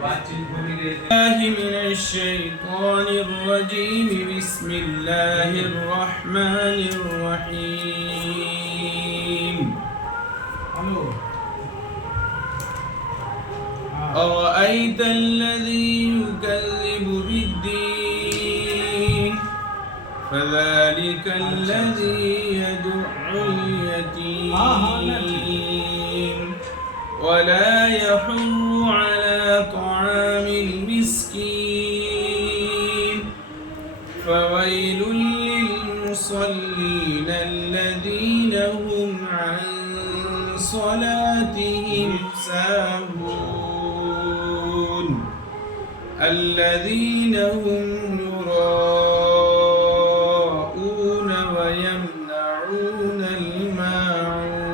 من الشيطان الرجيم بسم الله الرحمن الرحيم أرأيت الذي يكذب بالدين فذلك الذي يدع اليتيم ولا يحض على طعام المسكين فويل للمصلين الذين هم عن صلاتهم ساهون الذين هم يراءون ويمنعون الماعون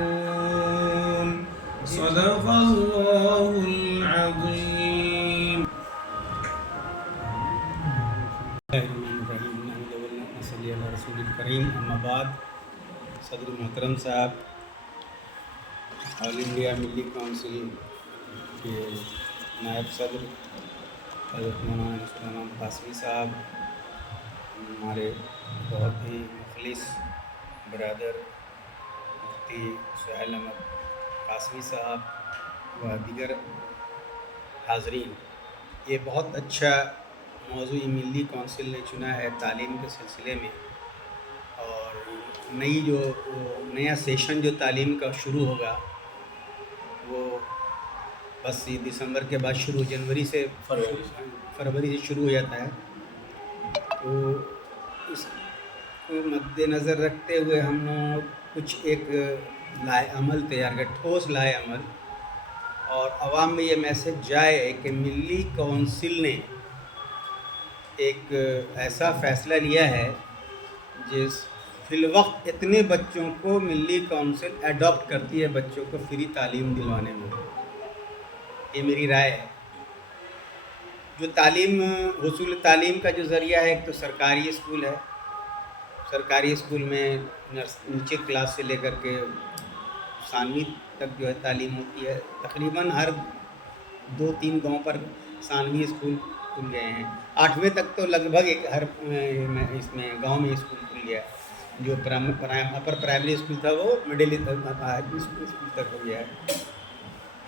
صدق الله العظيم. صلی اللہ رسول الکریم. اما بعد، صدر محترم صاحب، آل انڈیا ملی کونسل کے نائب صدر حضرت مولانا سلیمان قاسمی صاحب، ہمارے بہت ہی مخلص برادر مفتی سہیل احمد قاسمی صاحب و دیگر حاضرین، یہ بہت اچھا موضوع ملی کونسل نے چنا ہے تعلیم کے سلسلے میں، اور نیا سیشن جو تعلیم کا شروع ہوگا وہ بس دسمبر کے بعد فروری سے شروع ہو جاتا ہے. تو اس کو مد نظر رکھتے ہوئے ہم نے کچھ ایک لائحہ عمل تیار کیا، ٹھوس لائحہ عمل، اور عوام میں یہ میسج جائے کہ ملی کونسل نے ایک ایسا فیصلہ لیا ہے جس فی الوقت اتنے بچوں کو ملی کونسل ایڈاپٹ کرتی ہے، بچوں کو فری تعلیم دلوانے میں. یہ میری رائے ہے. جو حصول تعلیم کا جو ذریعہ ہے، ایک تو سرکاری اسکول ہے. سرکاری اسکول میں نیچے کلاس سے لے کر کے ثانوی تک جو ہے تعلیم ہوتی ہے. تقریباً ہر 2-3 گاؤں پر ثانوی اسکول کھل گئے ہیں. 8ویں تک تو لگ بھگ ہر اس میں گاؤں میں اسکول کھل گیا. جو اپر پرائمری اسکول تھا وہ مڈل اسکول تک ہو گیا ہے.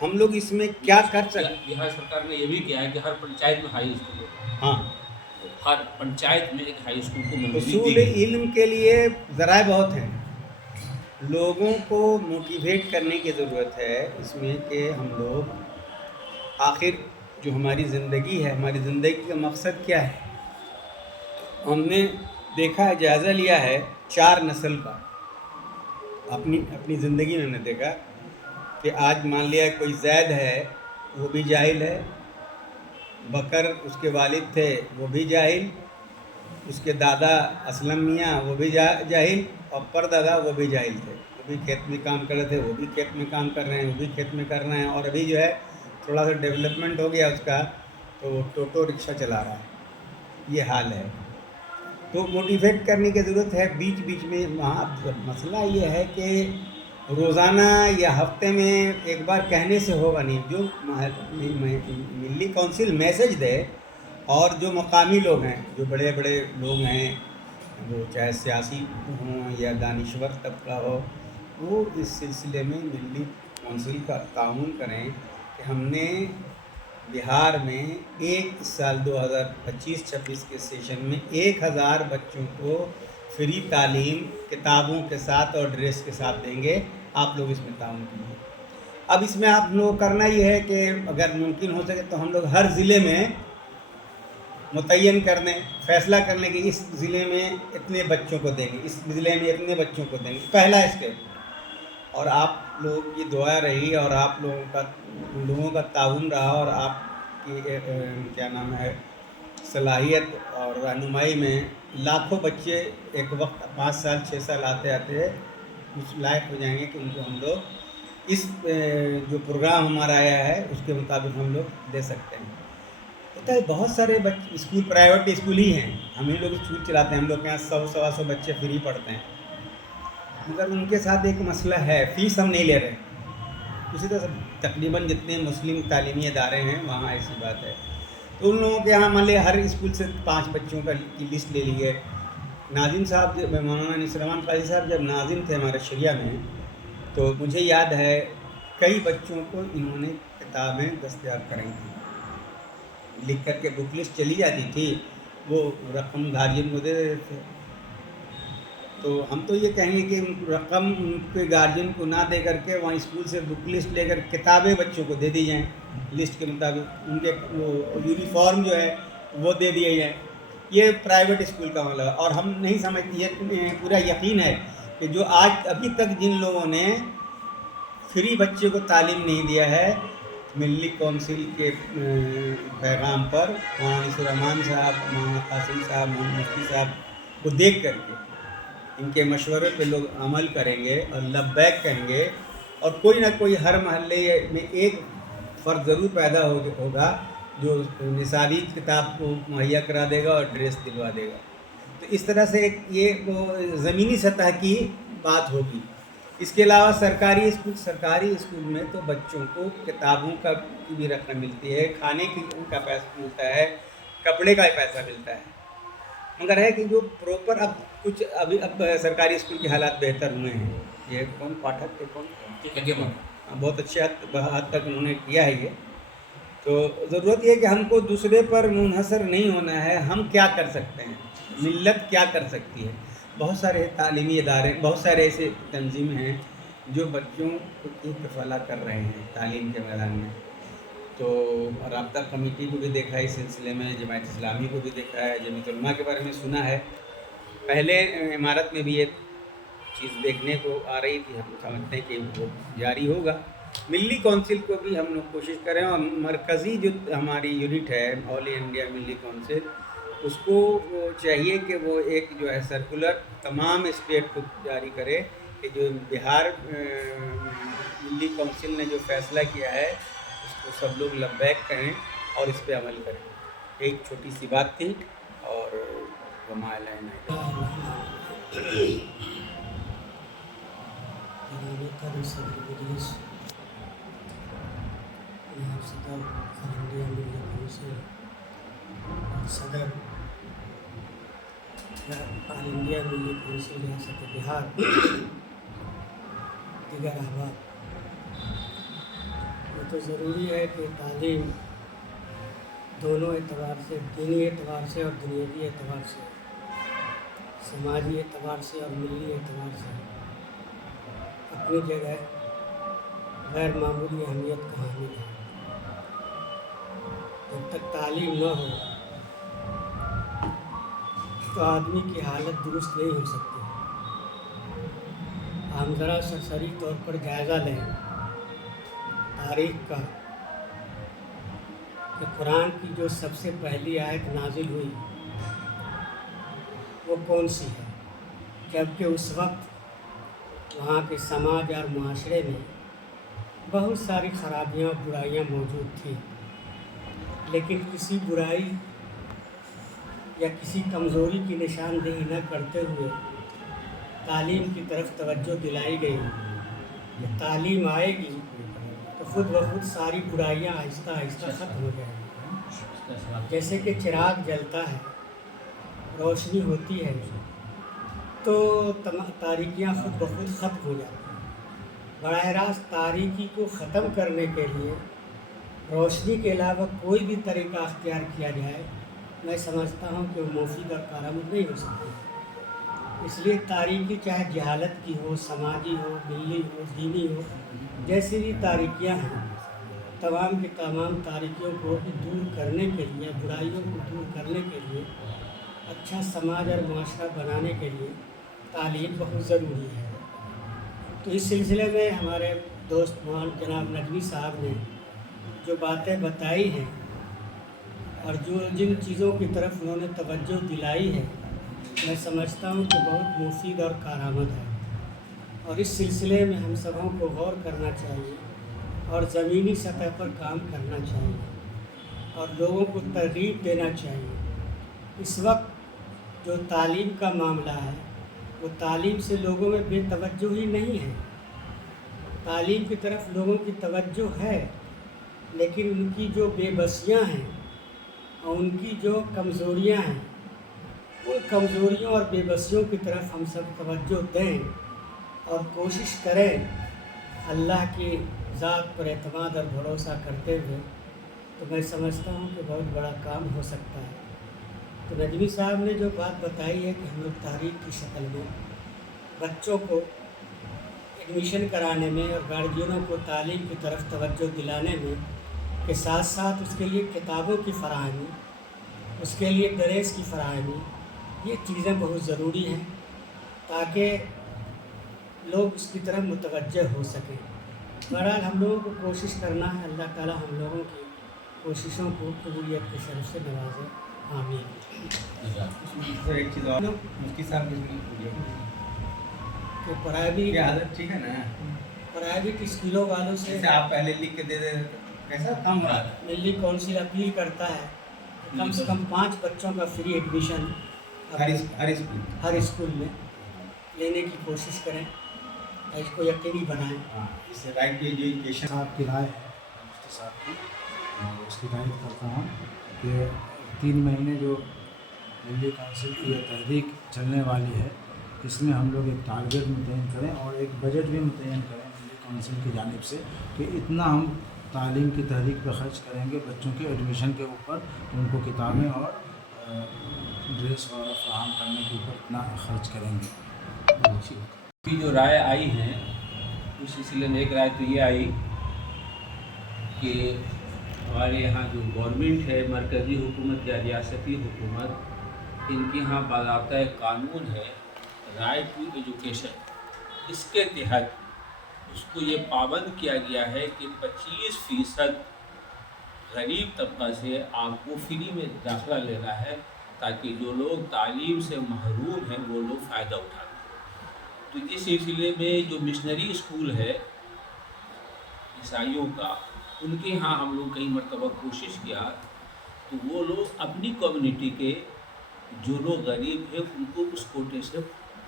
ہم لوگ اس میں کیا کر سکتے ہیں؟ بہار سرکار نے یہ بھی کیا ہے کہ ہر پنچایت میں ہائی اسکول ہو. ہاں، ہر پنچایت میں ایک ہائی اسکول کو منظوری حصول دی. علم کے لیے ذرائع بہت ہیں. لوگوں کو موٹیویٹ کرنے کی ضرورت ہے اس میں کہ ہم لوگ آخر جو ہماری زندگی ہے، ہماری زندگی کا مقصد کیا ہے. ہم نے دیکھا ہے، جائزہ لیا ہے 4 نسل کا. اپنی زندگی میں ہم نے دیکھا کہ آج مان لیا کوئی زید ہے، وہ بھی جاہل ہے. بکر اس کے والد تھے، وہ بھی جاہل. اس کے دادا اسلم میاں وہ بھی جاہل، اور پردادا وہ بھی جاہل تھے. وہ بھی کھیت میں کام کر رہے تھے، وہ بھی کھیت میں کام کر رہے ہیں، وہ بھی کھیت میں کر رہے ہیں. اور ابھی جو ہے تھوڑا سا ڈیولپمنٹ ہو گیا اس کا، تو وہ ٹوٹو رکشہ چلا رہا ہے. یہ حال ہے. تو موٹیویٹ کرنے کی ضرورت ہے بیچ میں. وہاں مسئلہ یہ ہے کہ روزانہ یا ہفتے میں ایک بار کہنے سے ہوگا نہیں. جو ملی کونسل میسج دے، اور جو مقامی لوگ ہیں، جو بڑے لوگ ہیں، وہ چاہے سیاسی ہوں یا دانشور طبقہ ہو، وہ اس سلسلے میں ملی کونسل کا تعاون کریں کہ ہم نے بہار میں ایک سال 2025-26 کے سیشن میں 1000 بچوں کو فری تعلیم کتابوں کے ساتھ اور ڈریس کے ساتھ دیں گے. آپ لوگ اس میں تعاون کیجیے. اب اس میں آپ لوگ کرنا یہ ہے کہ اگر ممکن ہو سکے تو ہم لوگ ہر ضلع میں متعین کر دیں، فیصلہ کر لیں کہ اس ضلع میں اتنے بچوں کو دیں گے، اس ضلع میں اتنے بچوں کو دیں گے. پہلا اسٹیپ. اور آپ لوگ کی دعا رہی، اور آپ لوگوں کا تعاون رہا، اور آپ کی صلاحیت اور رہنمائی میں لاکھوں بچے ایک وقت 5 سال 6 سال آتے کچھ لائق ہو جائیں گے کہ ان کو ہم لوگ اس جو پروگرام ہمارا آیا ہے اس کے مطابق ہم لوگ دے سکتے ہیں. ہوتا ہے بہت سارے اسکول پرائیویٹ اسکول ہی ہیں، ہم ہی لوگ اسکول چلاتے ہیں. ہم لوگ کے یہاں 100-125 بچے فری پڑھتے ہیں، مگر ان کے ساتھ ایک مسئلہ ہے، فیس ہم نہیں لے رہے. اسی طرح سے تقریباً جتنے مسلم تعلیمی ادارے ہیں وہاں ایسی بات ہے. تو ان لوگوں کے یہاں مان لے ہر اسکول سے 5 بچوں کی لسٹ لے لی ہے. ناظم صاحب مولانا انیس الرحمن قاضی صاحب جب ناظم تھے ہمارے شریعہ میں تو مجھے یاد ہے کئی بچوں کو انہوں نے کتابیں دستیاب کرائی تھیں. لکھ کر کے بک لسٹ چلی جاتی تھی، وہ رقم گارجین کو دے دیتے تھے. تو ہم تو یہ کہیں گے کہ رقم ان کے گارجین کو نہ دے کر کے وہاں اسکول سے بک لسٹ لے کر کتابیں بچوں کو دے دی جائیں لسٹ کے مطابق. ان کے وہ یونیفارم جو ہے وہ دے دیے جائیں. یہ پرائیویٹ اسکول کا معاملہ. اور ہم نہیں سمجھتے، یہ پورا یقین ہے کہ جو آج ابھی تک جن لوگوں نے فری بچے کو تعلیم نہیں دیا ہے ملی کونسل کے پیغام پر مولانا انیس الرحمن صاحب، مولانا قاسم صاحب، مولانا مفتی صاحب کو دیکھ کر کے ان کے مشورے پہ لوگ عمل کریں گے اور لبیک کہیں گے، اور کوئی نہ کوئی ہر محلے میں ایک فرد ضرور پیدا ہوگا جو نصابی کتاب کو مہیا کرا دے گا اور ڈریس دلوا دے گا. تو اس طرح سے یہ زمینی سطح کی بات ہوگی. اس کے علاوہ سرکاری اسکول میں تو بچوں کو کتابوں کا کی بھی رقم ملتی ہے، کھانے کی کا پیسہ ملتا ہے، کپڑے کا پیسہ ملتا ہے. مگر ہے کہ جو پروپر اب سرکاری اسکول کے حالات بہتر ہوئے ہیں. یہ کون پاٹھک کے کون بہت اچھے حد تک انہوں نے کیا ہے یہ. تو ضرورت یہ ہے کہ ہم کو دوسرے پر منحصر نہیں ہونا ہے. ہم کیا کر سکتے ہیں، ملت کیا کر سکتی ہے. بہت سارے تعلیمی ادارے، بہت سارے ایسے تنظیم ہیں جو بچوں کی کفالہ کر رہے ہیں تعلیم کے میدان میں. تو رابطہ کمیٹی کو بھی دیکھا ہے اس سلسلے میں، جماعت اسلامی کو بھی دیکھا ہے، جمعیت علماء کے بارے میں سنا ہے. پہلے امارت میں بھی یہ چیز دیکھنے کو آ رہی تھی. ہم سمجھتے ہیں کہ وہ جاری ہوگا. ملی کونسل کو بھی ہم لوگ کوشش کریں، اور مرکزی جو ہماری یونٹ ہے آل انڈیا ملی کونسل، اس کو چاہیے کہ وہ ایک جو ہے سرکولر تمام اسٹیٹ کو جاری کرے کہ جو بہار ملی کونسل نے جو فیصلہ کیا ہے اس کو سب لوگ لبیک کہیں اور اس پہ عمل کریں. ایک چھوٹی سی بات تھی. اور صدر آل انڈیا ملی کونسل اور صدر آل انڈیا ملی کونسل ریاست بہار، دیگر احباب، یہ تو ضروری ہے کہ تعلیم دونوں اعتبار سے، دینی اعتبار سے اور دنیاوی اعتبار سے، سماجی اعتبار سے اور ملی اعتبار سے اپنی جگہ غیر معمولی اہمیت کا حامل ہے. جب تک تعلیم نہ ہو تو آدمی کی حالت درست نہیں ہو سکتی. ہم ذرا سرسری طور پر جائزہ لیں تاریخ کا کہ قرآن کی جو سب سے پہلی آیت نازل ہوئی وہ کون سی ہے، جبکہ اس وقت وہاں کے سماج اور معاشرے میں بہت ساری خرابیاں اور برائیاں موجود تھیں، لیکن کسی برائی یا کسی کمزوری کی نشاندہی نہ کرتے ہوئے تعلیم کی طرف توجہ دلائی گئی کہ تعلیم آئے گی تو خود بخود ساری برائیاں آہستہ آہستہ ختم ہو جائیں گی. جیسے کہ چراغ جلتا ہے، روشنی ہوتی ہے تو تاریکیاں خود بخود ختم ہو جاتی ہیں. براہ راست تاریکی کو ختم کرنے کے لیے روشنی کے علاوہ کوئی بھی طریقہ اختیار کیا جائے میں سمجھتا ہوں کہ وہ مفید اور کارآمد نہیں ہو سکتی. اس لیے تاریکی چاہے جہالت کی ہو، سماجی ہو، ملی ہو، دینی ہو، جیسی بھی تاریکیاں ہیں، تمام کی تمام تاریکیوں کو دور کرنے کے لیے، برائیوں کو دور کرنے کے لیے، اچھا سماج اور معاشرہ بنانے کے لیے تعلیم بہت ضروری ہے. تو اس سلسلے میں ہمارے دوست مولانا جناب ندوی صاحب نے جو باتیں بتائی ہیں اور جن چیزوں کی طرف انہوں نے توجہ دلائی ہے، میں سمجھتا ہوں کہ بہت مفید اور کارآمد ہے. اور اس سلسلے میں ہم سبوں کو غور کرنا چاہیے اور زمینی سطح پر کام کرنا چاہیے اور لوگوں کو ترغیب دینا چاہیے. اس وقت جو تعلیم کا معاملہ ہے وہ تعلیم سے لوگوں میں بے توجہی نہیں ہے. تعلیم کی طرف لوگوں کی توجہ ہے، لیکن ان کی جو بے بسیاں ہیں اور ان کی جو کمزوریاں ہیں، ان کمزوریوں اور بے بسیوں کی طرف ہم سب توجہ دیں اور کوشش کریں اللہ کی ذات پر اعتماد اور بھروسہ کرتے ہوئے، تو میں سمجھتا ہوں کہ بہت بڑا کام ہو سکتا ہے۔ تو ندوی صاحب نے جو بات بتائی ہے کہ ہم لوگ تحریک کی شکل میں بچوں کو ایڈمیشن کرانے میں اور گارجینوں کو تعلیم کی طرف توجہ دلانے میں کے ساتھ ساتھ اس کے لیے کتابوں کی فراہمی، اس کے لیے ڈریس کی فراہمی، یہ چیزیں بہت ضروری ہیں تاکہ لوگ اس کی طرف متوجہ ہو سکیں۔ بہرحال ہم لوگوں کو کوشش کرنا ہے، اللہ تعالی ہم لوگوں کی کوششوں کو قبولیت کے شرف سے نوازے، آمین۔ سر ایک چیز اور مفتی صاحب کی کہ پرائیویٹ کیا حالت ٹھیک ہے نا؟ پرائیویٹ اسکولوں والوں سے جیسے آپ پہلے لکھ کے دے دے کیسا کام ہو رہا ہے؟ ملی کونسل اپیل کرتا ہے کہ کم سے کم 5 بچوں کا فری ایڈمیشن ہر اسکول ہر اسکول میں لینے کی کوشش کریں اور اس کو یقینی بنائیں۔ اس سے رائٹ ٹو ایجوکیشن صاحب کی رائے ہے مفتی صاحب کی، اور اس کی تائید کرتا ہوں کہ 3 مہینے جو دلی کونسل کی یہ تحریک چلنے والی ہے، اس میں ہم لوگ ایک ٹارگیٹ متعین کریں اور ایک بجٹ بھی متعین کریں دلی کونسل کی جانب سے کہ اتنا ہم تعلیم کی تحریک پہ خرچ کریں گے، بچوں کے ایڈمیشن کے اوپر، ان کو کتابیں اور ڈریس وغیرہ فراہم کرنے کے اوپر اتنا خرچ کریں گے۔ کی جو رائے آئی ہیں اس سلسلے میں ایک رائے تو یہ آئی کہ ہمارے یہاں جو گورنمنٹ ہے، مرکزی حکومت یا ریاستی حکومت، ان کے یہاں باضابطہ ایک قانون ہے رائٹ ٹو ایجوکیشن، اس کے تحت اس کو یہ پابند کیا گیا ہے کہ 25% غریب طبقہ سے آپ کو فری میں داخلہ لینا ہے تاکہ جو لوگ تعلیم سے محروم ہیں وہ لوگ فائدہ اٹھائیں۔ تو اس سلسلے میں جو مشنری اسکول ہے عیسائیوں کا، ان کے ہاں ہم لوگ کئی مرتبہ کوشش کیا تو وہ لوگ اپنی کمیونٹی کے جو لوگ غریب ہیں ان کو اس کوٹے سے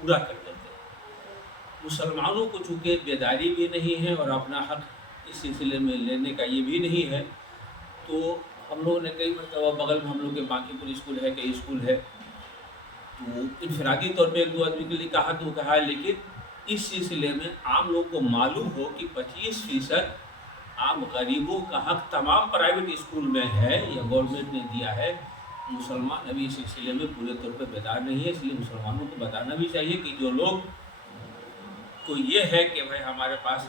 پورا کر دیتے ہیں۔ مسلمانوں کو چونکہ بیداری بھی نہیں ہے اور اپنا حق اس سلسلے میں لینے کا یہ بھی نہیں ہے، تو ہم لوگوں نے کئی مرتبہ بغل میں ہم لوگ کے باقی پور اسکول ہے، کئی اسکول ہے، تو انفرادی طور پہ 1-2 آدمی کے لیے کہا تو کہا ہے، لیکن اس سلسلے میں عام لوگ کو معلوم ہو کہ 25% عام غریبوں کا حق تمام پرائیویٹ اسکول میں ہے یا گورنمنٹ نے دیا ہے۔ مسلمان ابھی اس سلسلے میں پورے طور پہ بیدار نہیں ہے، اس لیے مسلمانوں کو بتانا بھی چاہیے کہ جو لوگ کو یہ ہے کہ بھائی ہمارے پاس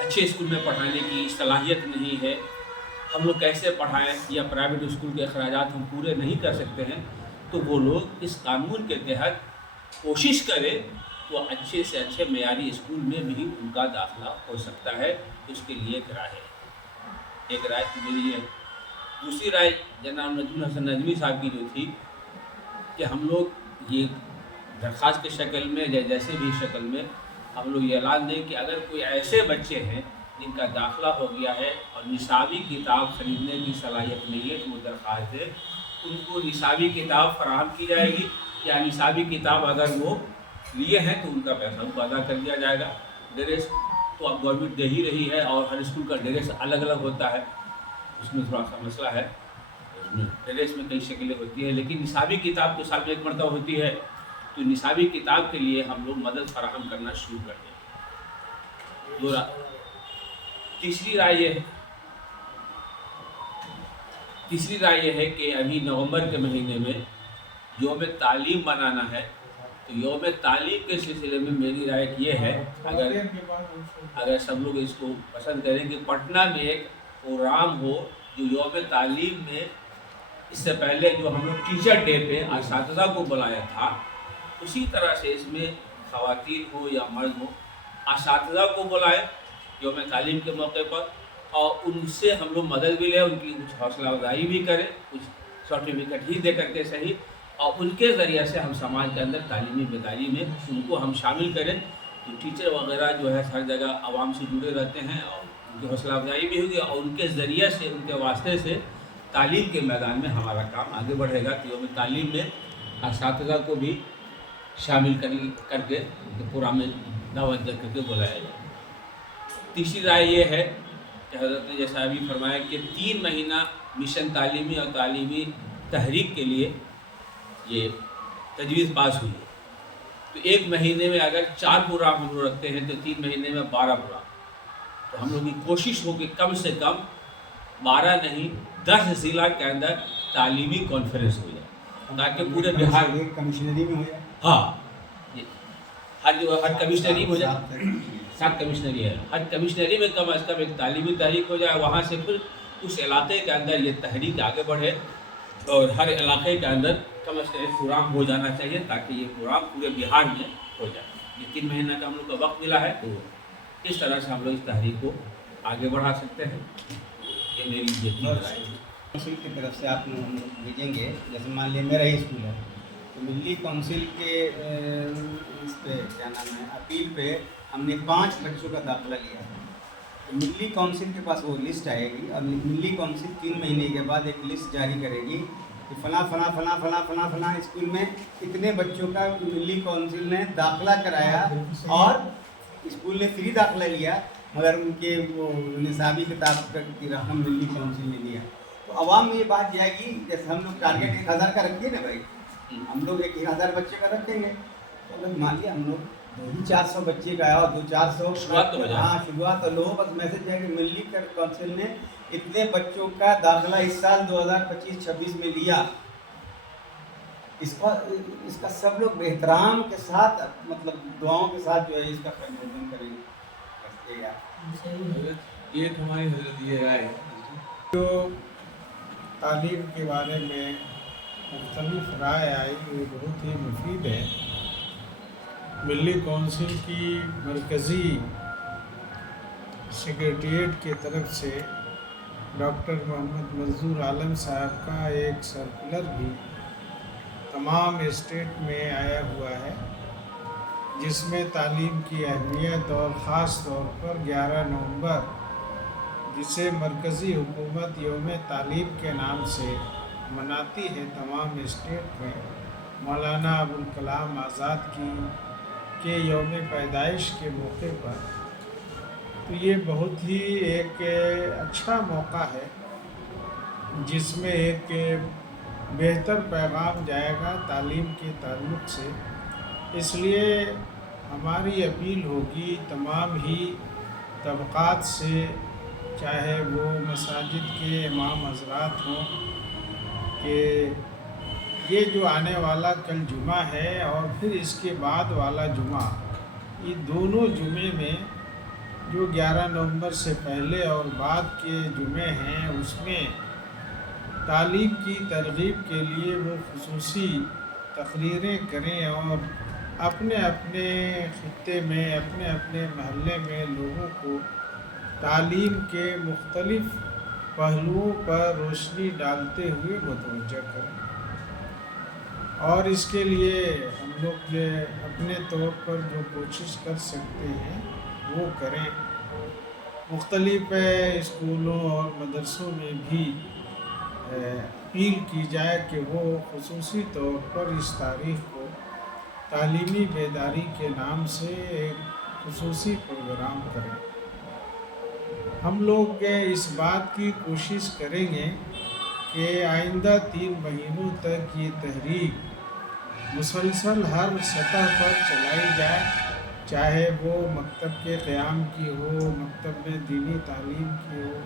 اچھے اسکول میں پڑھانے کی صلاحیت نہیں ہے، ہم لوگ کیسے پڑھائیں یا پرائیویٹ اسکول کے اخراجات ہم پورے نہیں کر سکتے ہیں، تو وہ لوگ اس قانون کے تحت کوشش کریں تو اچھے سے اچھے معیاری اسکول میں بھی ان کا داخلہ ہو سکتا ہے۔ اس کے لیے ایک رائے ہے، ایک رائے تو میری ہے۔ دوسری رائے جناب نجم الحسن ندوی صاحب کی جو تھی کہ ہم لوگ یہ درخواست کی شکل میں یا جیسے بھی شکل میں ہم لوگ یہ اعلان دیں کہ اگر کوئی ایسے بچے ہیں جن کا داخلہ ہو گیا ہے اور نصابی کتاب خریدنے کی صلاحیت نہیں ہے تو وہ درخواست ہے ان کو نصابی کتاب فراہم کی جائے گی، یا نصابی کتاب اگر وہ لیے ہیں تو ان کا پیسہ ان کو ادا کر دیا جائے گا۔ ڈریس تو اب گورنمنٹ دے ہی رہی ہے اور ہر اسکول کا ڈریس الگ الگ ہوتا ہے، اس میں تھوڑا سا مسئلہ ہے، اس میں ڈریس میں کئی شکلیں ہوتی ہیں، لیکن نصابی کتاب تو سال میں 1 مرتبہ ہوتی ہے، تو نصابی کتاب کے لیے ہم لوگ مدد فراہم کرنا شروع کر دیں۔ تیسری رائے یہ ہے کہ ابھی نومبر کے مہینے میں یوم تعلیم منانا ہے، تو یوم تعلیم کے سلسلے میں میری رائے یہ ہے اگر سب لوگ اس کو پسند کریں کہ پٹنہ میں ایک پروگرام ہو جو یوم تعلیم میں، اس سے پہلے جو ہم لوگ ٹیچر ڈے پہ اساتذہ کو بلایا تھا، اسی طرح سے اس میں خواتین ہو یا مرد ہو اساتذہ کو بلائیں یوم تعلیم کے موقع پر، اور ان سے ہم لوگ مدد بھی لیں، ان کی کچھ حوصلہ افزائی بھی کریں، کچھ سرٹیفکیٹ ہی دے کر کے صحیح، اور ان کے ذریعے سے ہم سماج کے اندر تعلیمی بیداری میں ان کو ہم شامل کریں، تو ٹیچر وغیرہ جو ہے ہر جگہ عوام سے جڑے رہتے ہیں اور ان کی حوصلہ افزائی بھی ہوگی، اور ان کے ذریعے سے ان کے واسطے سے تعلیم کے میدان میں ہمارا کام آگے بڑھے گا کہ یوم تعلیم میں اساتذہ کو بھی شامل کر کے پروگرام میں دعوت دے کر کے بلایا جائے۔ تیسری رائے یہ ہے کہ حضرت نے جیسا ابھی فرمایا کہ 3 مہینہ مشن تعلیمی اور تعلیمی تحریک کے لیے یہ تجویز پاس ہوئی ہے، تو 1 مہینے میں اگر 4 پروگرام ہم لوگ رکھتے ہیں تو 3 مہینے میں 12 پروگرام، تو ہم لوگ کی کوشش ہو کہ کم سے کم 12 نہیں 10 ضلع کے اندر تعلیمی کانفرنس ہو جائے تاکہ پورے بہار میں ایک کمشنری میں ہو جائے. ہاں ہر کمشنری میں ہو جائے. 7 کمشنری ہے، ہر کمشنری میں کم از کم ایک تعلیمی تحریک ہو جائے، وہاں سے پھر اس علاقے کے اندر یہ تحریک آگے بڑھے اور ہر علاقے کے اندر کم از کم ایک پروگرام ہو جانا چاہیے تاکہ یہ پروگرام پورے بہار میں ہو جائے. یہ 3 مہینہ کا ہم لوگ کا وقت ملا ہے، تو اس طرح سے ہم لوگ اس تحریک کو آگے بڑھا سکتے ہیں. یہ میری یہ رائے ہے. کونسل کی طرف سے آپ ہم لوگ بھیجیں گے. جیسے مان لیے میرا ہی اسکول ہے تو ملی کونسل کے اس پہ کیا نام ہے اپیل پہ ہم نے 5 بچوں کا داخلہ لیا ہے. تو ملی کونسل کے پاس وہ لسٹ آئے گی اور ملی کونسل 3 مہینے کے بعد ایک لسٹ جاری کرے گی کہ فلاں فلاں فلاں فلاں فلاں فلاں اسکول میں اتنے بچوں کا ملی کونسل نے داخلہ کرایا اور اسکول نے فری داخلہ لیا مگر ان کے وہ نصابی کتاب کی رقم ملی کونسل نے لیا. تو عوام میں یہ بات جائے گی. جیسے ہم لوگ ٹارگیٹ 1000 کا رکھیے نا بھائی، ہم لوگ 1000 بچے کا رکھیں گے تو اگر مان لیے ہم لوگ 400 بچے کا آیا اور 400 شروعات تو ہو جائے. ہاں شروعات. تو لوگوں بس میسج ہے کہ ملی کونسل نے اتنے بچوں کا داخلہ اس سال 2025-26 میں لیا. اس کا سب لوگ احترام کے ساتھ مطلب دعاؤں کے ساتھ جو ہے اس کا خیرمقدم کریں گے. ایک ہماری حضرت یہ رائے جو تعلیم کے بارے میں مختلف رائے آئی وہ بہت ہی مفید ہے. ملی کونسل کی مرکزی سیکریٹریٹ کی طرف سے ڈاکٹر محمد منظور عالم صاحب کا ایک سرکولر بھی تمام اسٹیٹ میں آیا ہوا ہے جس میں تعلیم کی اہمیت اور خاص طور پر 11 نومبر جسے مرکزی حکومت یوم تعلیم کے نام سے مناتی ہے تمام اسٹیٹ میں، مولانا ابوالکلام آزاد کے یوم پیدائش کے موقع پر. تو یہ بہت ہی ایک اچھا موقع ہے جس میں ایک بہتر پیغام جائے گا تعلیم کے تعلق سے. اس لیے ہماری اپیل ہوگی تمام ہی طبقات سے، چاہے وہ مساجد کے امام حضرات ہوں، کہ یہ جو آنے والا کل جمعہ ہے اور پھر اس کے بعد والا جمعہ، یہ دونوں جمعے میں جو 11 نومبر سے پہلے اور بعد کے جمعے ہیں اس میں تعلیم کی ترغیب کے لیے وہ خصوصی تقریریں کریں اور اپنے اپنے خطے میں اپنے اپنے محلے میں لوگوں کو تعلیم کے مختلف پہلوؤں پر روشنی ڈالتے ہوئے متوجہ کریں. اور اس کے لیے ہم لوگ اپنے طور پر جو کوشش کر سکتے ہیں وہ کریں. مختلف اسکولوں اور مدرسوں میں بھی اپیل کی جائے کہ وہ خصوصی طور پر اس تاریخ کو تعلیمی بیداری کے نام سے ایک خصوصی پروگرام کریں. ہم لوگ اس بات کی کوشش کریں گے کہ آئندہ 3 مہینوں تک یہ تحریک مسلسل ہر سطح پر چلائی جائے، چاہے وہ مکتب کے قیام کی ہو، مکتب میں دینی تعلیم کی ہو،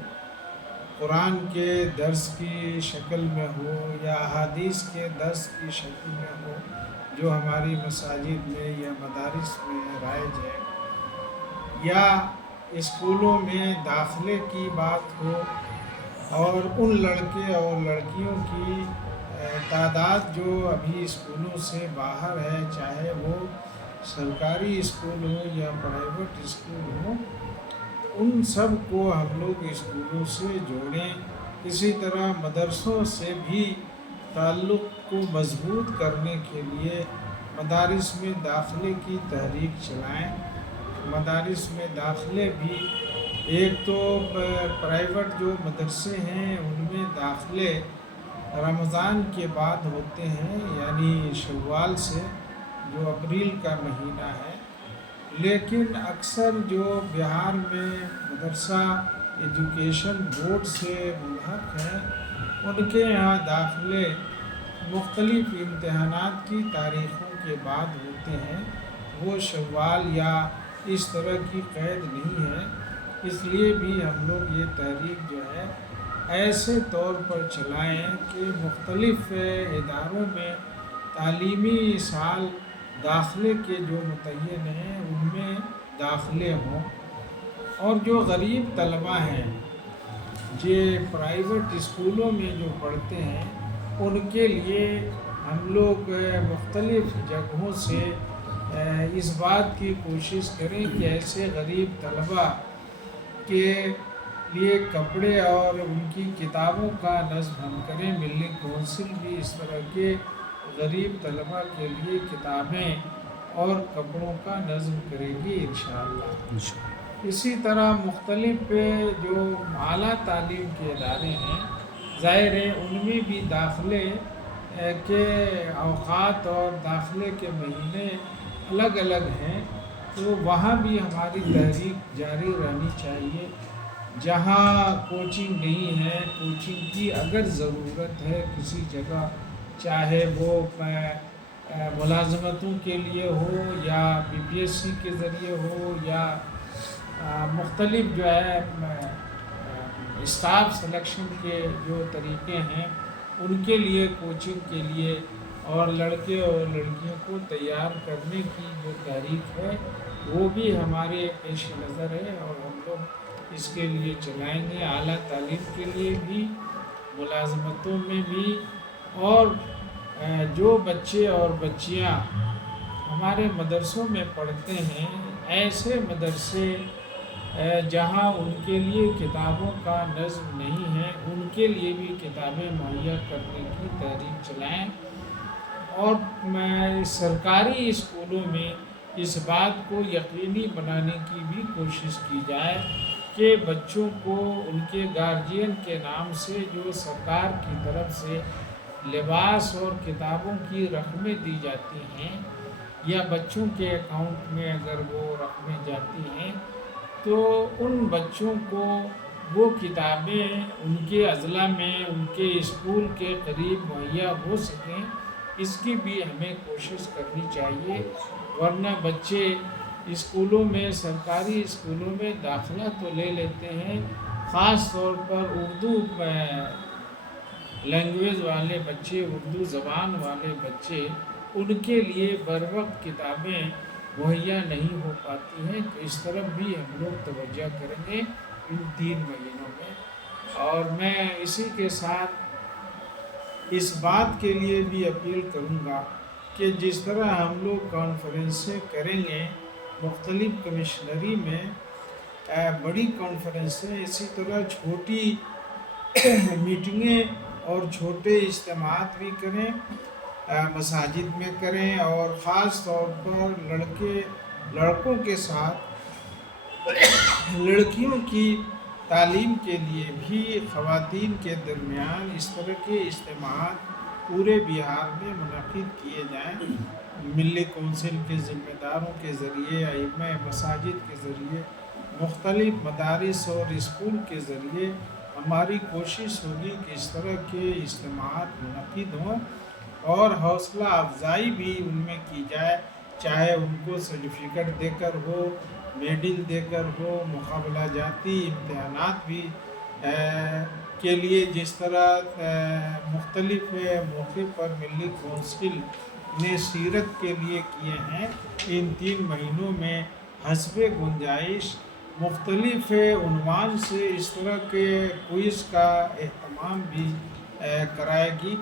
قرآن کے درس کی شکل میں ہو یا احادیث کے درس کی شکل میں ہو جو ہماری مساجد میں یا مدارس میں رائج ہے، یا اسکولوں میں داخلے کی بات ہو اور ان لڑکے اور لڑکیوں کی تعداد جو ابھی اسکولوں سے باہر ہے، چاہے وہ سرکاری اسکول ہو یا پرائیویٹ اسکول ہو، ان سب کو ہم لوگ اسکولوں سے جوڑیں. اسی طرح مدرسوں سے بھی تعلق کو مضبوط کرنے کے لیے مدارس میں داخلے کی تحریک چلائیں. مدارس میں داخلے بھی ایک تو پرائیویٹ جو مدرسے ہیں ان میں داخلے رمضان کے بعد ہوتے ہیں، یعنی شوال سے جو اپریل کا مہینہ ہے، لیکن اکثر جو بہار میں مدرسہ ایجوکیشن بورڈ سے ملحق ہیں ان کے یہاں داخلے مختلف امتحانات کی تاریخوں کے بعد ہوتے ہیں، وہ شوال یا اس طرح کی قید نہیں ہے۔ اس لیے بھی ہم لوگ یہ تحریک جو ہے ایسے طور پر چلائیں کہ مختلف اداروں میں تعلیمی سال داخلے کے جو متعین ہیں ان میں داخلے ہوں، اور جو غریب طلبہ ہیں جو پرائیویٹ اسکولوں میں جو پڑھتے ہیں ان کے لیے ہم لوگ مختلف جگہوں سے اس بات کی کوشش کریں کہ ایسے غریب طلبہ کے لیے کپڑے اور ان کی کتابوں کا نظم ہم کریں۔ ملی کونسل بھی اس طرح کے غریب طلبہ کے لیے کتابیں اور کپڑوں کا نظم کرے گی انشاءاللہ۔ اسی طرح مختلف جو اعلیٰ تعلیم کے ادارے ہیں ظاہر ہے ان میں بھی داخلے کے اوقات اور داخلے کے مہینے الگ الگ ہیں، تو وہاں بھی ہماری تحریک جاری رہنی چاہیے۔ جہاں کوچنگ نہیں ہے، کوچنگ کی اگر ضرورت ہے کسی جگہ، چاہے وہ ملازمتوں کے لیے ہو یا BPSC کے ذریعے ہو یا مختلف جو ہے اسٹاف سلیکشن کے جو طریقے ہیں ان کے لیے کوچنگ کے لیے اور لڑکے اور لڑکیوں کو تیار کرنے کی جو تحریک ہے وہ بھی ہمارے پیش نظر ہے، اور ہم لوگ اس کے لیے چلائیں گے۔ اعلیٰ تعلیم کے لیے بھی، ملازمتوں میں بھی، اور جو بچے اور بچیاں ہمارے مدرسوں میں پڑھتے ہیں ایسے مدرسے جہاں ان کے لیے کتابوں کا نظم نہیں ہے ان کے لیے بھی کتابیں مہیا کرنے کی تحریک چلائیں، اور سرکاری اسکولوں میں اس بات کو یقینی بنانے کی بھی کوشش کی جائے کہ بچوں کو ان کے گارجین کے نام سے جو سرکار کی طرف سے لباس اور کتابوں کی رقمیں دی جاتی ہیں یا بچوں کے اکاؤنٹ میں اگر وہ رقمیں جاتی ہیں تو ان بچوں کو وہ کتابیں ان کے اضلاع میں ان کے اسکول کے قریب مہیا ہو سکیں، اس کی بھی ہمیں کوشش کرنی چاہیے، ورنہ بچے اسکولوں میں، سرکاری اسکولوں میں داخلہ تو لے لیتے ہیں، خاص طور پر اردو لینگویج والے بچے، اردو زبان والے بچے، ان کے لیے بر وقت کتابیں مہیا نہیں ہو پاتی ہیں، تو اس طرف بھی ہم لوگ توجہ کریں گے ان 3 مہینوں میں۔ اور میں اسی کے ساتھ اس بات کے لیے بھی اپیل کروں گا کہ جس طرح ہم لوگ کانفرنسیں کریں گے مختلف کمشنری میں، بڑی کانفرنسیں، اسی طرح چھوٹی میٹنگیں اور چھوٹے اجتماعات بھی کریں، مساجد میں کریں، اور خاص طور پر لڑکوں کے ساتھ لڑکیوں کی تعلیم کے لیے بھی خواتین کے درمیان اس طرح کے اجتماعات پورے بہار میں منعقد کیے جائیں، ملی کونسل کے ذمہ داروں کے ذریعے، ائمہ مساجد کے ذریعے، مختلف مدارس اور اسکول کے ذریعے ہماری کوشش ہوگی کہ اس طرح کے اجتماعات منعقد ہوں اور حوصلہ افزائی بھی ان میں کی جائے، چاہے ان کو سرٹیفکیٹ دے کر ہو، میڈل دے کر ہو، مقابلہ جاتی امتحانات بھی کے لیے جس طرح مختلف موقع پر ملی کونسل نے سیرت کے لیے کیے ہیں، ان 3 مہینوں میں حسب گنجائش مختلف عنوان سے اس طرح کے کوئز کا اہتمام بھی کرائے گی،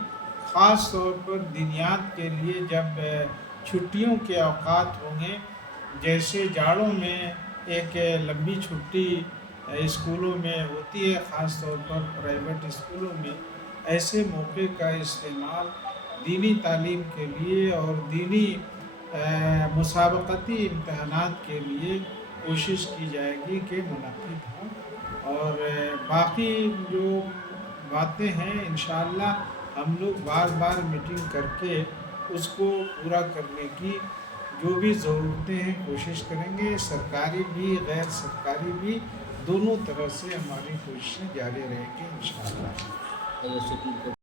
خاص طور پر دینیات کے لیے جب چھٹیوں کے اوقات ہوں گے، جیسے جاڑوں میں ایک لمبی چھٹی اسکولوں میں ہوتی ہے، خاص طور پر پرائیویٹ اسکولوں میں، ایسے موقع کا استعمال دینی تعلیم کے لیے اور دینی مسابقتی امتحانات کے لیے کوشش کی جائے گی کہ منعقد ہوں، اور باقی جو باتیں ہیں انشاءاللہ ہم لوگ بار بار میٹنگ کر کے اس کو پورا کرنے کی جو بھی ضرورتیں ہیں کوشش کریں گے، سرکاری بھی غیر سرکاری بھی دونوں طرح سے ہماری کوششیں جاری رہیں گی انشاءاللہ۔ حضرت سپریم کورٹ